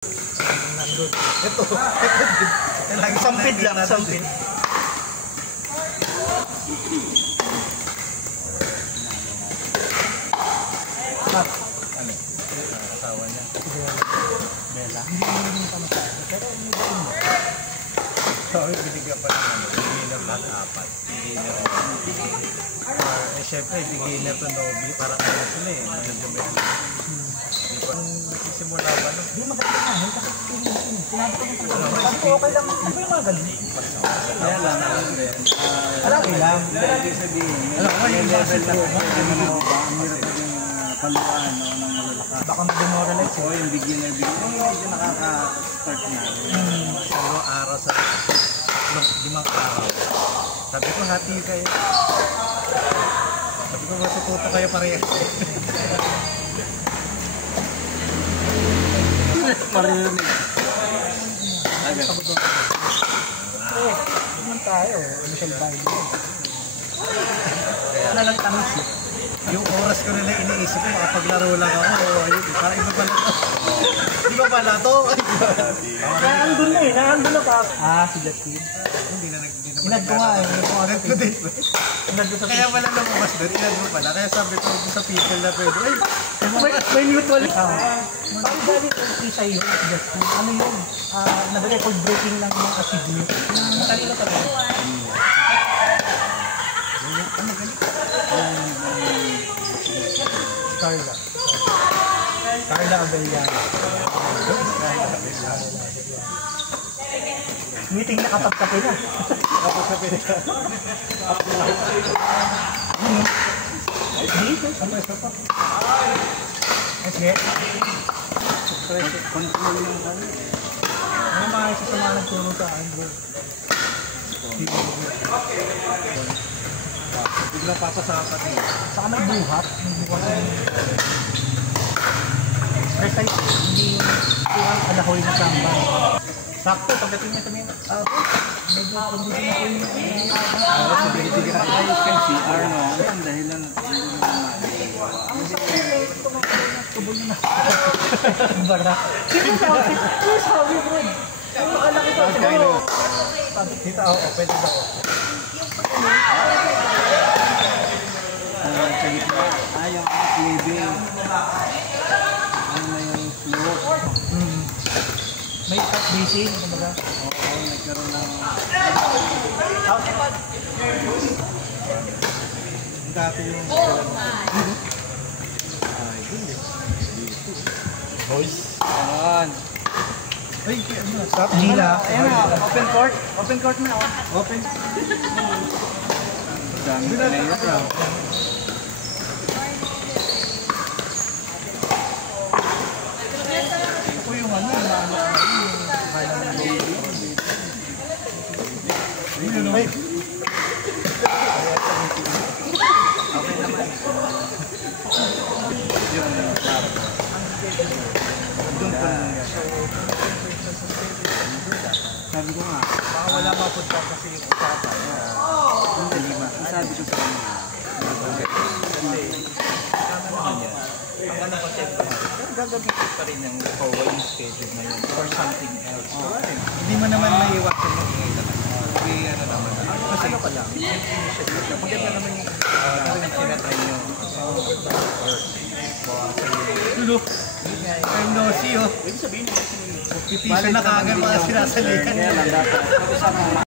Nandun. Ito. Lagi sampid lang. Sampid. Ano? Asawa niya. Bella. Hindi mo naman pamasahe. Pero may ba mo? Sorry, binigyan pa naman. Beginner lahat apat. Beginner. Eh, syempre, beginner to Nobi. Parang ano sila eh. Simula ba no? Hindi magaling na. Hindi kasi sinabi ko sabi ko okay lang. Ano ba yung magaling? Kaya lang. Alaki lang. Hindi sabihin. Alam ko yung level na pwede mo na ba? Ang hirap na yung paluan ng malalakas. Baka mag-demoralize. Oo, yung beginner. Medyo nakaka-start na. Dalawang araw sa 5 araw. Sabi ko hati kayo. Sabi ko matututo kayo parehas. Marinig. Naman tayo. Michelle Biden. Kaya na lang tanong siya. Yung oras ko nila iniisip ko, makapaglaro lang ako. Ayun, parang iba pala to. Di ba pala to? Naandun na eh. Naandun na pa. Si Justin. Hindi na inad ko nga eh. Inad ko din. Kaya pala lumabas doon. Inad mo pala. Kaya sabi ko sa people na pwede. Ay, may mutual. Parang galing ang isa yun, Justin. Ano yun? Nag-record breaking lang ng achievement. Matalino pa rin. Ano galing? Carla Abellana. Meeting na kapag-kape na. Kapag-kape na. Dito? Ano ito pa? Sige. Control lang kami. Ano maayos sa mga nagturo sa Android? Biglang papasakat eh. Saka may buhat. Precise. Hindi yung alahoy na samba. Sakto, pagdating niya sabihin, medyo pagdating niya po yung Binibigyan na tayo sa CR, no? Ang dahilan ang sakto na ito mga tubol na. Bara. Sino sabi? Sino sabi bro? Ang makalaki ito. Sabi dito, pwede daw. Yung living. Ano na yung slope. May cut basin, kumbaga. Oo, nagkaroon ng... Dati yung... Ay, hindi. Boys. Ayan. Ay, ano? Stop. Gila. Ayan na, open court. Open court na. Open. Dami na yun. Ako yung ano, Ay! Okay naman. Sabi ko nga, Baka wala mapunta kasi yung usapan. hindi ba? Sabi ko sa kanya. Kasi, tama naman yan. Ang ano kasi, pero gagamitin pa rin yung forwarding schedule na yun or something else. Hindi mo naman may iwasan yung ingay naman. Hindi ano naman. Kasi ano pa lang, maganda naman yung sinatry nyo. Look! I'm nosy oh. Pwede sabihin. Pipiso na kagad mga sinasalihan. Kaya lang dapat.